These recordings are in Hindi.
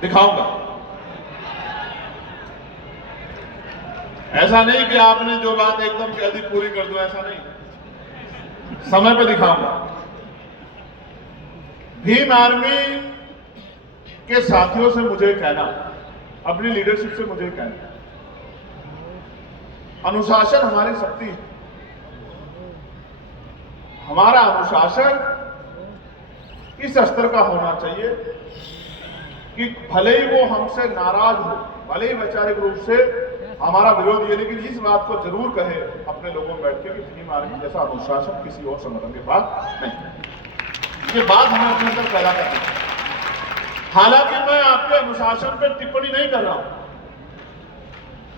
दिखाऊंगा। ऐसा नहीं कि आपने जो बात एकदम कह दी पूरी कर दो, ऐसा नहीं, समय पे दिखाऊंगा। भीम आर्मी के साथियों से मुझे कहना, अपनी लीडरशिप से मुझे कहना, अनुशासन हमारी शक्ति है। हमारा अनुशासन इस स्तर का होना चाहिए कि भले ही वो हमसे नाराज हो, भले ही वैचारिक रूप से हमारा विरोध, ये लेकिन इस बात को जरूर कहे अपने लोगों में बैठ के कि भीम आर्मी जैसा अनुशासन किसी और संगठन के पास नहीं। ये बात हमें अपने अंदर पैदा करनी है। हालांकि मैं आपके अनुशासन पर टिप्पणी नहीं कर रहा हूं,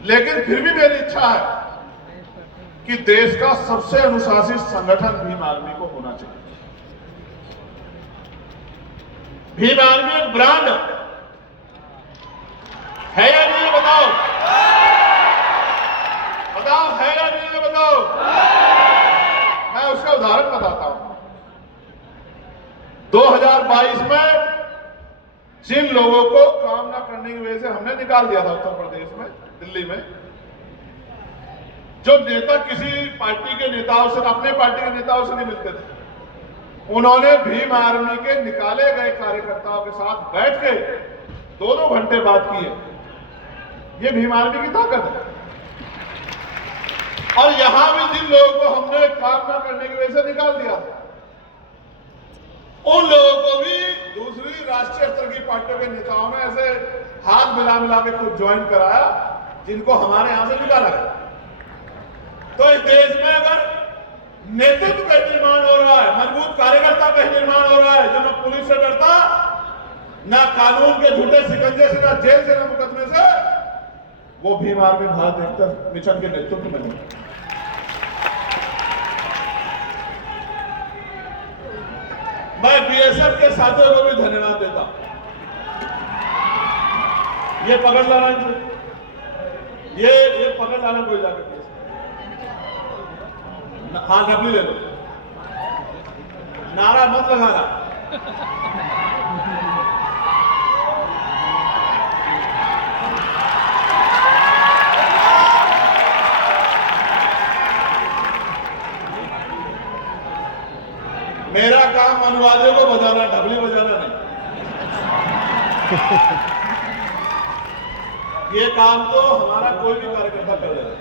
लेकिन फिर भी मेरी इच्छा है कि देश का सबसे अनुशासित संगठन भीम आर्मी को होना चाहिए। भीम आर्मी एक ब्रांड है या नहीं, बताओ बताओ, है या नहीं बताओ। मैं उसका उदाहरण बताता हूं। 2022 में जिन लोगों को काम ना करने की वजह से हमने निकाल दिया था उत्तर प्रदेश में, दिल्ली में, जो नेता किसी पार्टी के नेताओं से, अपने पार्टी के नेताओं से नहीं मिलते थे, उन्होंने भीम आर्मी के निकाले गए कार्यकर्ताओं के साथ बैठ के 2-2 घंटे बात की है। ये भीम आर्मी की ताकत है। और यहां भी जिन लोगों को हमने काम ना करने की वजह से निकाल दिया था, उन लोगों को भी दूसरी राष्ट्रीय स्तर की पार्टियों के नेताओं ने ऐसे हाथ मिला के खुद ज्वाइन कराया, जिनको हमारे यहां से निकाला गया। तो इस देश में अगर नेतृत्व का निर्माण हो रहा है, मजबूत कार्यकर्ता का निर्माण हो रहा है, जो न पुलिस से डरता, न कानून के झूठे शिकंजे से, न जेल से, न मुकदमे से, वो भीम आर्मी भारत एकता मिशन के नेतृत्व में है। मैं बीएसएफ के साथियों को भी धन्यवाद देता हूं। ये पकड़ लाना, ये पकड़ लाना कोई जाकर, हाँ डबली ले लो, नारा मत लगाना। मेरा काम अनुवादियों को बजाना, ढबली बजाना नहीं। ये काम तो हमारा कोई भी कार्यकर्ता कर लेगा।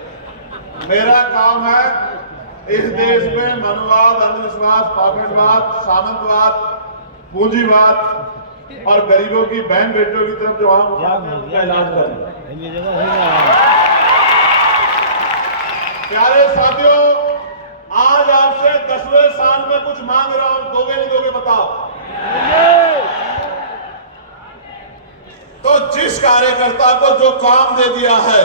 मेरा काम है इस देश में मनवाद, अंधविश्वास, पॉकेटवाद, सामंतवाद, पूंजीवाद और गरीबों की बहन बेटियों की तरफ जो हम इलाज करना। प्यारे साथियों, आज आपसे 10वें साल में कुछ मांग रहा हूं, दोगे नहीं दोगे बताओ। तो जिस कार्यकर्ता को जो काम दे दिया है,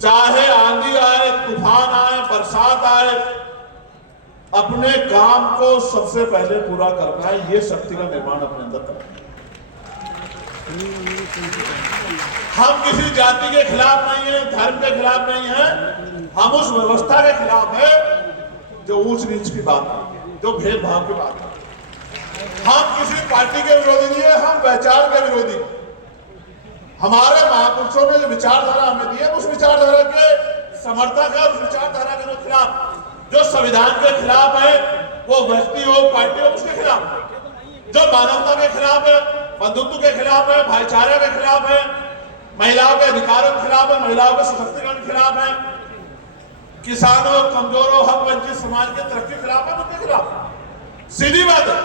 चाहे आंधी आए, तूफान आए, बरसात आए, अपने काम को सबसे पहले पूरा करना है। ये शक्ति का निर्माण अपने अंदर करना है। हम किसी जाति के खिलाफ नहीं है, धर्म के खिलाफ नहीं है, हम उस व्यवस्था के खिलाफ है जो ऊंच नीच की बात है, जो भेदभाव की बात है। हम किसी पार्टी के विरोधी नहीं है, हम वैचार के विरोधी। हमारे महापुरुषों ने जो विचारधारा हमें दी है, उस विचारधारा के समर्थक है, उस विचारधारा के खिलाफ, जो संविधान के खिलाफ है, वो व्यक्ति हो, पार्टी हो, उसके खिलाफ, जो मानवता के खिलाफ है, बंधुत्व के खिलाफ है, भाईचारे के खिलाफ है, महिलाओं के अधिकारों के खिलाफ है, महिलाओं के सशक्तिकरण के खिलाफ है, किसानों, कमजोरों, हक वंचित समाज के तरक्की के खिलाफ है, उनके खिलाफ। सीधी बात है,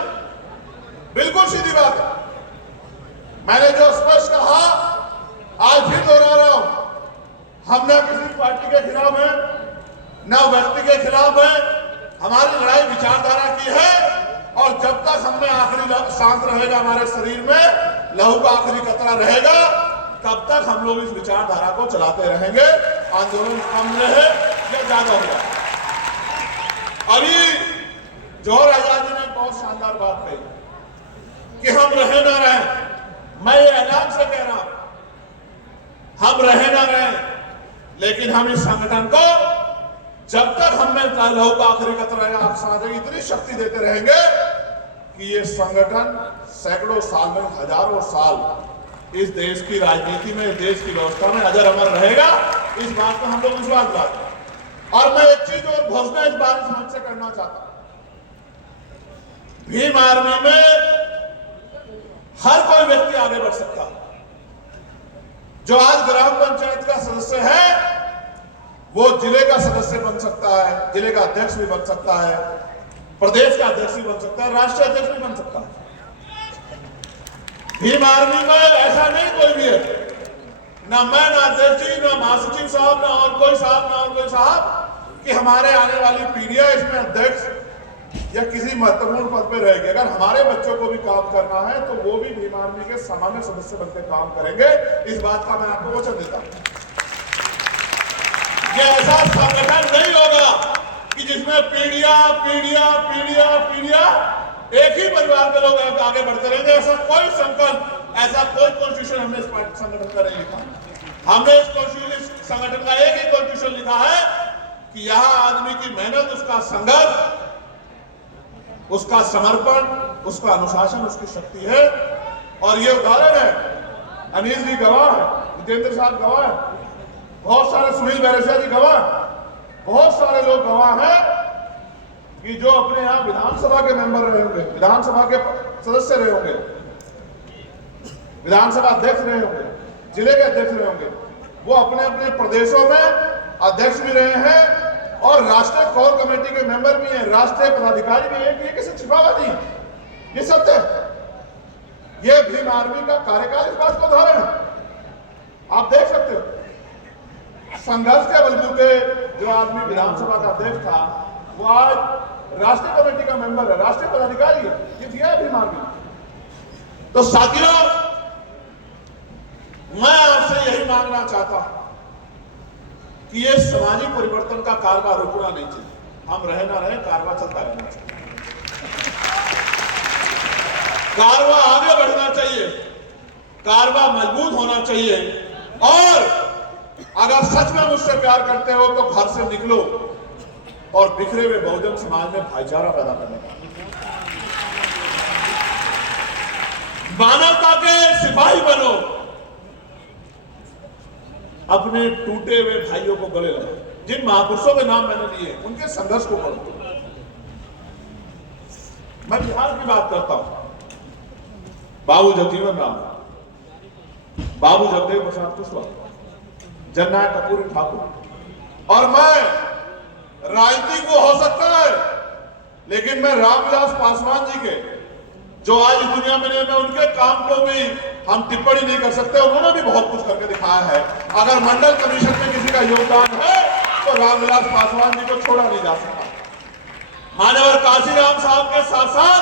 बिल्कुल सीधी बात है। मैंने जो स्पष्ट कहा, आज फिर दोहरा रहा हूं, हम न किसी पार्टी के खिलाफ है, न व्यक्ति के खिलाफ है। हमारी लड़ाई विचारधारा की है, और जब तक हमें आखिरी सांस रहेगा, हमारे शरीर में लहू का आखिरी कतरा रहेगा, तब तक हम लोग इस विचारधारा को चलाते रहेंगे। आंदोलन कम रहे या ज्यादा हो जाए। अभी जौहर आजादी ने बहुत शानदार बात कही कि हम रहे ना रहे। मैं ये ऐलान से कह रहा हूं, हम रहे ना रहे, लेकिन हम इस संगठन को जब तक हमें लहू का आखिरी कतरा सांस इतनी शक्ति देते रहेंगे कि ये संगठन सैकड़ों साल में, हजारों साल इस देश की राजनीति में, इस देश की व्यवस्था में अजर अमर रहेगा। इस बात का हम लोग विश्वास दिलाते हैं। और मैं एक चीज और घोषणा इस बार मंच से करना चाहता हूं, भीम आर्मी में हर कोई व्यक्ति आगे बढ़ सकता है। जो आज ग्राम पंचायत का सदस्य है वो जिले का सदस्य बन सकता है, जिले का अध्यक्ष भी बन सकता है, प्रदेश का अध्यक्ष भी बन सकता है, राष्ट्रीय अध्यक्ष भी बन सकता है। भीम आर्मी में ऐसा नहीं कोई भी है, ना मैं, ना अध्यक्ष जी, ना महासचिव साहब, ना और कोई साहब, ना और कोई साहब, कि हमारे आने वाली पीढ़ियां इसमें अध्यक्ष या किसी महत्वपूर्ण पद पे रहेगी। अगर हमारे बच्चों को भी काम करना है तो वो भी भीम आर्मी के सामान्य सदस्य बनकर काम करेंगे। इस बात का मैं आपको वचन देता हूं। ये ऐसा संगठन नहीं होगा कि जिसमें पीढ़ियां एक ही परिवार के लोग आगे बढ़ते रहेंगे। ऐसा कोई संकल्प, ऐसा कोई कॉन्स्टिट्यूशन हमने इस संगठन का नहीं लिखा। हमने इस कॉन्स्टिट्यूशन संगठन का एक ही कॉन्स्टिट्यूशन लिखा है कि यहां आदमी की मेहनत, उसका संघर्ष, उसका समर्पण, उसका अनुशासन, उसकी शक्ति है। और ये उदाहरण है, अनिल जी गवाह है, जितेंद्र साहब गवाह है, बहुत सारे, सुनील बैरसिया जी गवाह, बहुत सारे लोग गवाह हैं कि जो अपने यहां विधानसभा के मेंबर रहे होंगे, विधानसभा के सदस्य रहे होंगे, विधानसभा अध्यक्ष रहे होंगे, जिले के अध्यक्ष रहे होंगे, वो अपने अपने प्रदेशों में अध्यक्ष भी रहे हैं और राष्ट्रीय कोर कमेटी के मेंबर भी हैं, राष्ट्रीय पदाधिकारी भी हैं। ये किसी छिपा हुआ नहीं, ये सत्य है। ये भीम आर्मी का कार्यकाल इस बात का उदाहरण है। आप देख सकते हो संघर्ष के बलबूते जो आदमी विधानसभा का अध्यक्ष था वो आज राष्ट्रीय कमेटी का मेंबर है, राष्ट्रीय पदाधिकारी है। ये दिया है भीम आर्मी। तो साथियों, मैं आपसे यही मांगना चाहता हूं कि ये सामाजिक परिवर्तन का कारवा रुकना नहीं चाहिए। हम रहे ना रहे, कारवा चलता रहना चाहिए, कारवा आगे बढ़ना चाहिए, कारवा मजबूत होना चाहिए। और अगर सच में मुझसे प्यार करते हो तो घर से निकलो और बिखरे हुए बहुजन समाज में भाईचारा पैदा करने का, मानवता के सिपाही बनो, अपने टूटे हुए भाइयों को गले लगाओ। जिन महापुरुषों के नाम मैंने लिए उनके संघर्ष को पढ़ो। मैं बिहार की बात करता हूं, बाबू जगजीवन राम, बाबू जगदेव प्रसाद कुशवाहा, जननायक कर्पूरी ठाकुर। और मैं राजनीतिक वो हो सकता है, लेकिन मैं रामविलास पासवान जी के जो आज इस दुनिया में नहीं, मैं उनके काम को भी हम टिप्पणी नहीं कर सकते। उन्होंने भी बहुत कुछ करके दिखाया है। अगर मंडल कमीशन में किसी का योगदान है तो रामविलास पासवान जी को छोड़ा नहीं जा सकता। मान्यवर काशीराम साहब के साथ साथ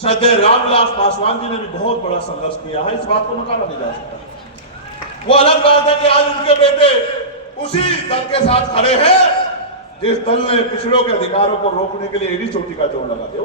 श्रद्धेय रामविलास पासवान जी ने भी बहुत बड़ा संघर्ष किया है। इस बात को नकारा नहीं जा सकता। वो अलग बात है कि आज उनके बेटे उसी दल के साथ खड़े हैं जिस दल ने पिछड़ों के अधिकारों को रोकने के लिए एडी चोटी का जोर लगा दिया।